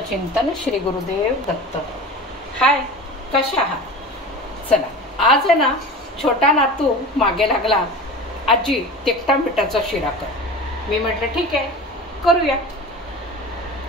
चिंतन श्री गुरुदेव दत्त। हाय, कशा आहात? चला, आज आहे ना, छोटा नातू मागे लागला, आजी तिखटा मिठाचा शिरा कर। मी म्हटलं ठीक आहे, करूया।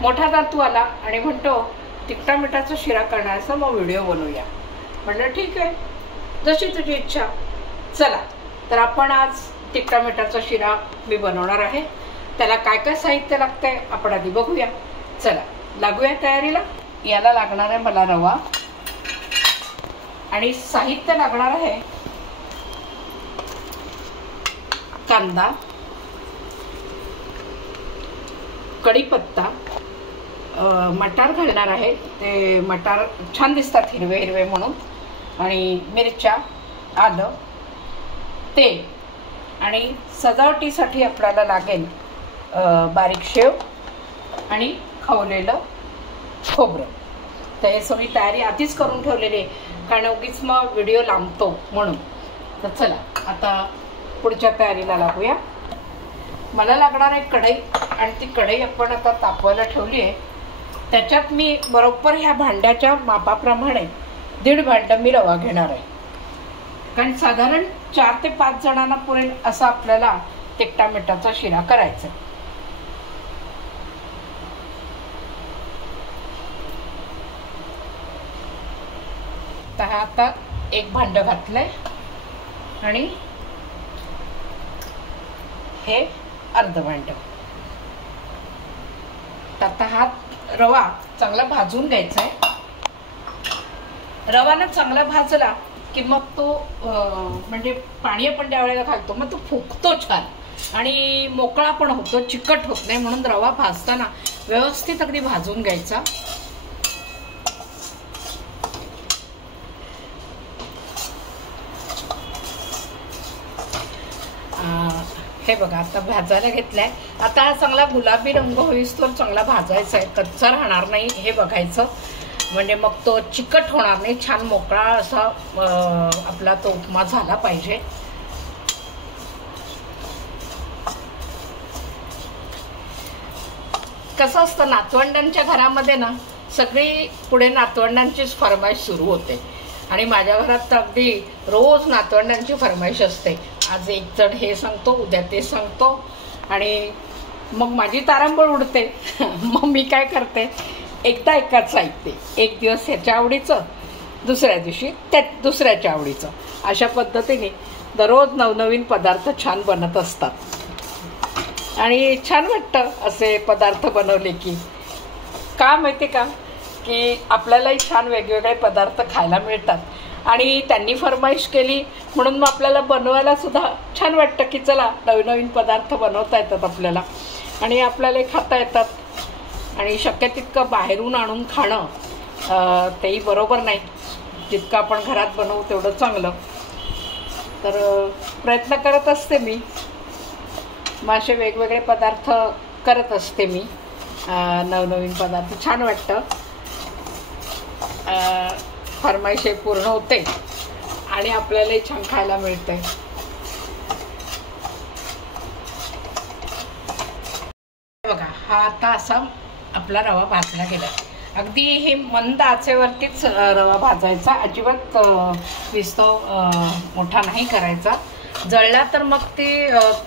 मोठा नातू आला आणि म्हणतो तिखटा मिठाचा शिरा करण्याचा मग व्हिडिओ बनवूया। म्हटलं ठीक आहे, जशी तुझी इच्छा। चला, तर आपण आज तिखटा मिठाचा शिरा मी बनवणार आहे। त्याला काय काय साहित्य लागतंय आपण आधी बघूया। चला, लागूया तयारीला। याला लागणार आहे मला रवा आणि साहित्य लागणार आहे कांदा, कढीपत्ता, मटार घालणार आहे। ते मटार छान दिसतात हिरवे हिरवे म्हणून, आणि मिरच्या, आलं, तेल, आणि सजावटीसाठी आपल्याला लागेल बारीक शेव आणि खवलेलं खोबरं। तर हे सगळी तयारी आधीच करून ठेवलेली आहे, कारण उगीच मग व्हिडिओ लांबतो म्हणून। तर चला, आता पुढच्या तयारीला लागूया। मला लागणार आहे कढई, आणि ती कढई आपण आता तापवायला ठेवली आहे। त्याच्यात मी बरोबर ह्या भांड्याच्या मापाप्रमाणे 1.5 भांड मी रवा घेणार आहे, कारण साधारण 4 ते 5 जणांना पुरेल असा आपल्याला तिखटा मिठाचा शिरा करायचा। तर आता एक भांड घातलंय आणि हे अर्ध भांड। आता हा रवा चांगला भाजून घ्यायचा आहे। रवा ना चांगला भाजला की मग तो म्हणजे पाणी आपण ज्या वेळेला घालतो मग तो फुगतो छान आणि मोकळा पण होतो, चिकट होत नाही। म्हणून रवा भाजताना व्यवस्थित अगदी भाजून घ्यायचा। हे बघा, आता भाजायला घेतलाय। आता हा चांगला गुलाबी रंग होईस्तोवर चांगला भाजायचा आहे, कच्चा राहणार नाही हे बघायचं, म्हणजे मग तो चिकट होणार नाही, छान मोकळा असा आपला तो उपमा झाला पाहिजे। कसं असतं, नातवंडांच्या घरामध्ये ना सगळी पुढे नातवंडांचीच फरमाईश सुरू होते, आणि माझ्या घरात तर अगदी रोज नातवंडांची फरमाईश असते। आज एक जण हे सांगतो, उद्या ते सांगतो, आणि मग माझी तारांबळ उडते। मग मी काय करते, एकदा एकाच ऐकते, एक दिवस ह्याच्या आवडीचं, दुसऱ्या दिवशी त्या दुसऱ्याच्या आवडीचं, अशा पद्धतीने दररोज नवनवीन पदार्थ छान बनत असतात। आणि छान वाटतं असे पदार्थ बनवले की। का माहिती का, की आपल्यालाही छान वेगवेगळे पदार्थ खायला मिळतात, आणि त्यांनी फरमाईश केली म्हणून मग आपल्याला बनवायला सुद्धा छान वाटतं की चला नवीन नवीन पदार्थ बनवता येतात आपल्याला, आणि आपल्याला खाता येतात। आणि शक्य तितकं बाहेरून आणून खाणं तेही बरोबर नाही, जितकं आपण घरात बनवू तेवढं चांगलं। तर प्रयत्न करत असते मी, मग असे वेगवेगळे पदार्थ करत असते मी, नवनवीन पदार्थ छान वाटतं। फरमाईश पूर्ण होते आणि आपल्यालाही छान खायला मिळते। बघा, हा आता असा आपला रवा भाजला गेला। अगदी हे मंद आचेवरतीच रवा भाजायचा, अजिबात विस्तव मोठा नाही करायचा। जळला तर मग ते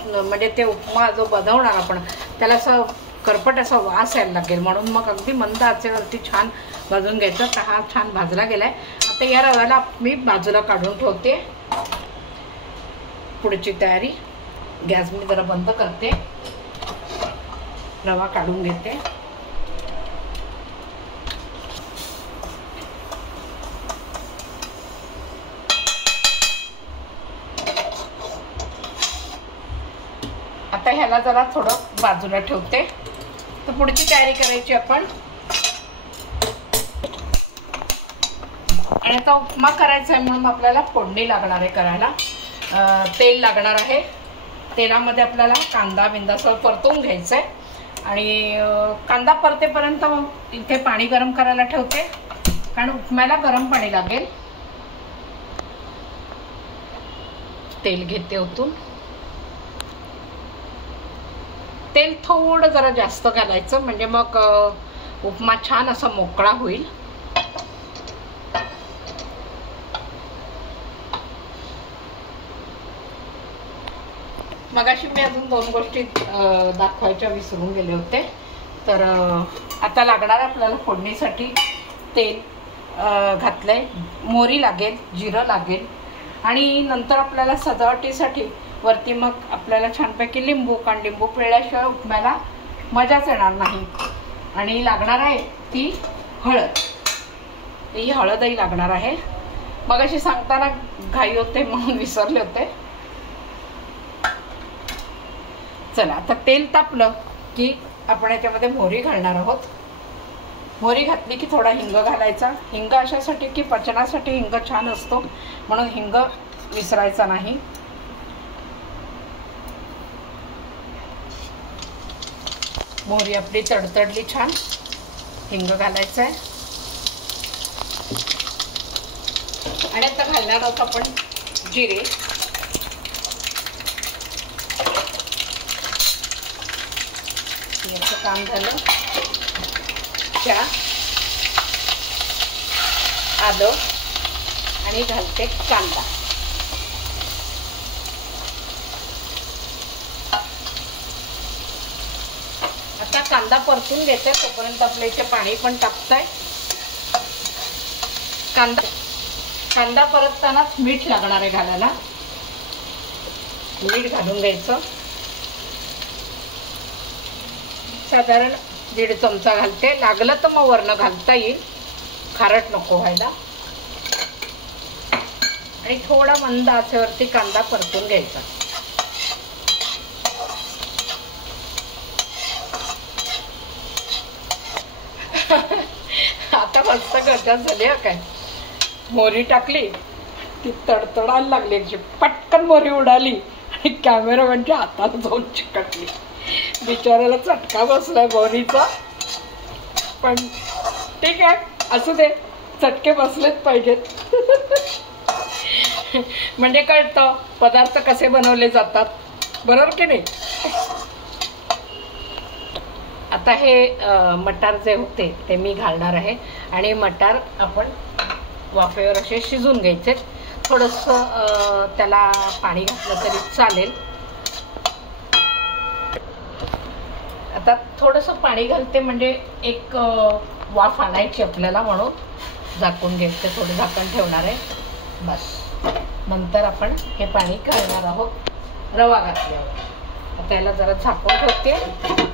म्हणजे ते उपमा जो बनवणार आपण त्याला असं करपट असा वास यायला लागेल, म्हणून मग अगदी मंद आचेवरती छान भाजून घ्यायचा। तर हा छान भाजला गेलाय। आता या रव्याला मी बाजूला काढून ठेवते। पुढची तयारी, गॅस मी जरा बंद करते, रवा काढून घेते। आता ह्याला जरा थोडं बाजूला ठेवते। तर पुढची तयारी करायची आपण, आणि आता उपमा करायचा आहे म्हणून आपल्याला फोडणी लागणार आहे करायला। तेल लागणार आहे, तेलामध्ये आपल्याला कांदा बिंदा सगळं परतवून घ्यायचं आहे, आणि कांदा परतेपर्यंत इथे पाणी गरम करायला ठेवते, कारण उपम्याला गरम पाणी लागेल। तेल घेते ओतून, तेल थोडं जरा जास्त घालायचं, म्हणजे मग उपमा छान असा मोकळा होईल. मगाशी मी अजून 2 गोष्टी दाखवायच्या विसरून गेले होते. तर आता लागणार आपल्याला फोडणीसाठी तेल घातलंय, मोहरी लागेल, जिरं लागेल आणि नंतर आपल्याला सजावटीसाठी वरती मग आपल्याला छानपैकी लिंबू, कारण लिंबू पिळल्याशिवाय उपम्याला मजाच येणार नाही. आणि लागणार आहे ती हळद, ही हळदही लागणार आहे. मगाशी सांगताना घाई होते म्हणून विसरले होते. चला आता तेल तापलं की आपण याच्यामध्ये मोहरी घालणार आहोत. मोहरी घातली की थोडा हिंग घालायचा. हिंग अशासाठी की पचनासाठी हिंग छान असतो, म्हणून हिंग विसरायचा नाही. मोहरी आपली तडतडली छान, हिंग घालायचं आहे. आणि आता घालणार आहोत आपण जिरे. याचं काम झालं. चहा, आलं आणि घालते कांदा. आता कांदा परतून घेते, तोपर्यंत आपल्या इथे पाणी पण टाकतंय. कांदा परततानाच मीठ लागणार आहे घालायला. मीठ घालून घ्यायचं. साधारण 1.5 चमचा घालते. लागलं तर मग वरनं घालता येईल, खारट नको व्हायला. आणि थोडा मंद आचेवरती कांदा परतून घ्यायचा. आता मस्त गरजा झाली काय. मोहरी टाकली ती तडतडायला लागली, पटकन मोहरी उडाली आणि कॅमेरामॅनच्या हाताला जाऊन चिकटली. बिचाऱ्याला चटका बसलाय मोहरीचा, पण ठीक आहे, असू दे, चटके बसलेच पाहिजेत. म्हणजे कळतं पदार्थ कसे बनवले जातात, बरोबर की नाही. आता हे मटार जे होते ते मी घालणार आहे. आणि मटार आपण वाफेवर असे शिजून घ्यायचे. थोडंसं त्याला पाणी घातलं तरी चालेल. आता थोडंसं पाणी घालते, म्हणजे एक वाफ आणायची आपल्याला, म्हणून झाकून घ्यायचं. थोडं झाकण ठेवणार आहे बस. नंतर आपण हे पाणी घालणार आहोत रवा घातल्यावर. आता याला जरा झाकून ठेवते.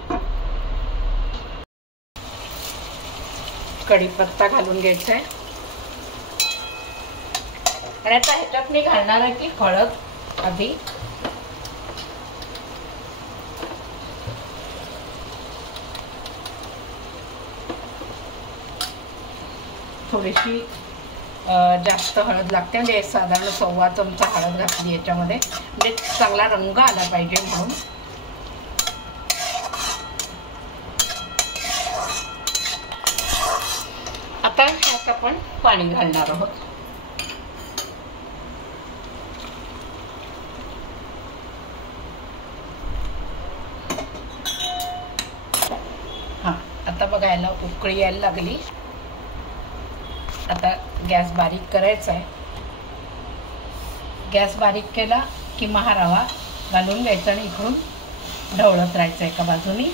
कढीपत्ता घालून घ्यायचा आहे. आणि आता ह्याच्यात मी घालणार आहे की हळद आधी. थोडीशी जास्त हळद लागते, म्हणजे साधारण 1.25 चमचा हळद घातली याच्यामध्ये, म्हणजे चांगला रंग आला पाहिजे म्हणून. आता ह्यात आपण पाणी घालणार आहोत. आता बघायला उकळी यायला लागली. आता गॅस बारीक करायचा आहे. गॅस बारीक केला की महा रवा घालून घ्यायचा आणि इकडून ढवळत राहायचं एका बाजूनी.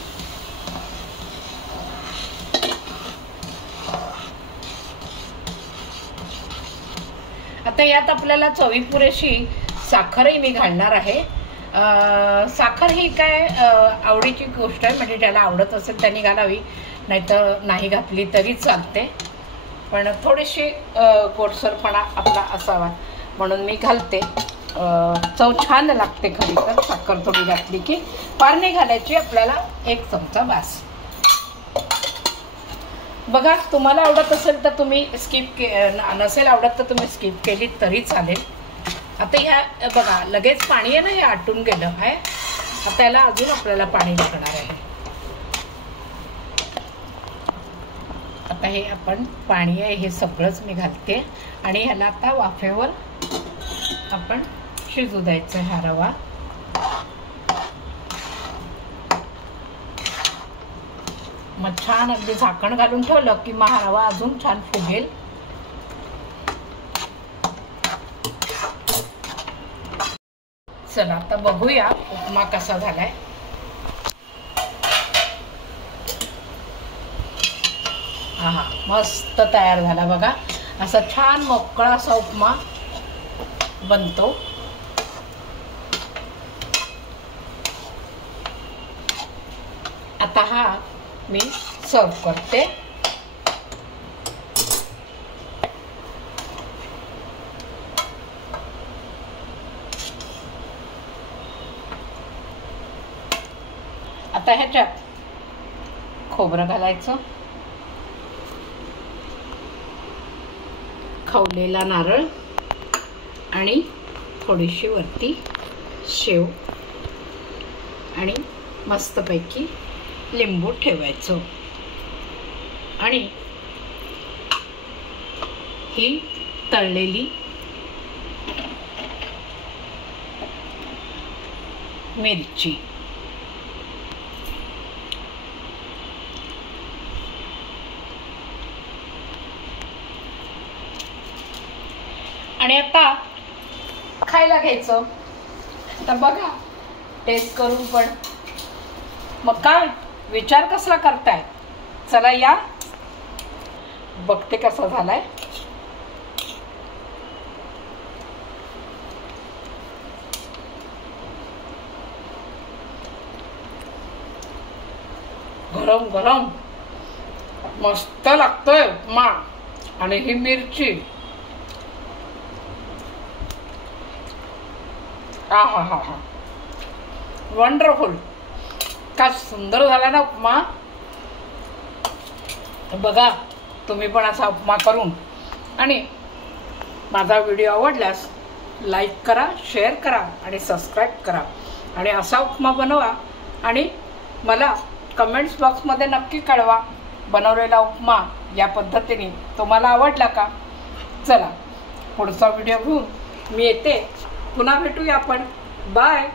आता यात आपल्याला चवी पुरेशी साखरही मी घालणार आहे. साखर ही काय आवडीची गोष्ट आहे, म्हणजे ज्याला आवडत असेल त्यांनी घालावी, नाहीतर नाही घातली तरी चालते. पण थोडीशी गोडसरपणा आपला असावा म्हणून मी घालते. चव छान लागते खरी तर साखर थोडी घातली की. फार नाही घालायची, आपल्याला 1 चमचा बास. बघा, तुम्हाला आवडत असेल तर तुम्ही स्किप नसेल आवडत तर तुम्ही स्किप केली तरी चालेल. आता ह्या बघा लगेच पाणी आहे ना, हे आटून गेलं आहे. आता याला अजून आपल्याला पाणी लागणार आहे. आता हे आपण पाणी आहे हे सगळंच मी घालते आणि ह्याला आता वाफेवर आपण शिजू द्यायचं हा रवा. मग छान अगदी झाकण घालून ठेवलं की मग हा रवा अजून छान फुगेल. चला आता बघूया उपमा कसा झालाय. हा मस्त तयार झाला बघा. असा छान मोकळा असा उपमा बनतो. आता हा मी सर्व करते. आता ह्याच्यात खोबरं घालायचं, खवलेला नारळ आणि थोडीशी वरती शेव आणि मस्तपैकी लिंबू ठेवायचं. आणि ही तळलेली मिरची आणि आता खायला घ्यायचं. तर बघा टेस्ट करून पण मग काय विचार कसला करताय. चला या बघते कसा झालाय. गरम गरम मस्त लागतोय उपमा. आणि ही मिरची हा हा हा हा वंडरफुल. का सुंदर झाला ना उपमा. बघा तुम्ही पण असा उपमा करून. आणि माझा व्हिडिओ आवडल्यास लाईक करा, शेअर करा आणि सबस्क्राईब करा. आणि असा उपमा बनवा आणि मला कमेंट्स बॉक्समध्ये नक्की कळवा बनवलेला उपमा या पद्धतीने तुम्हाला आवडला का. चला पुढचा व्हिडिओ घेऊन मी येते. पुन्हा भेटूया आपण. बाय.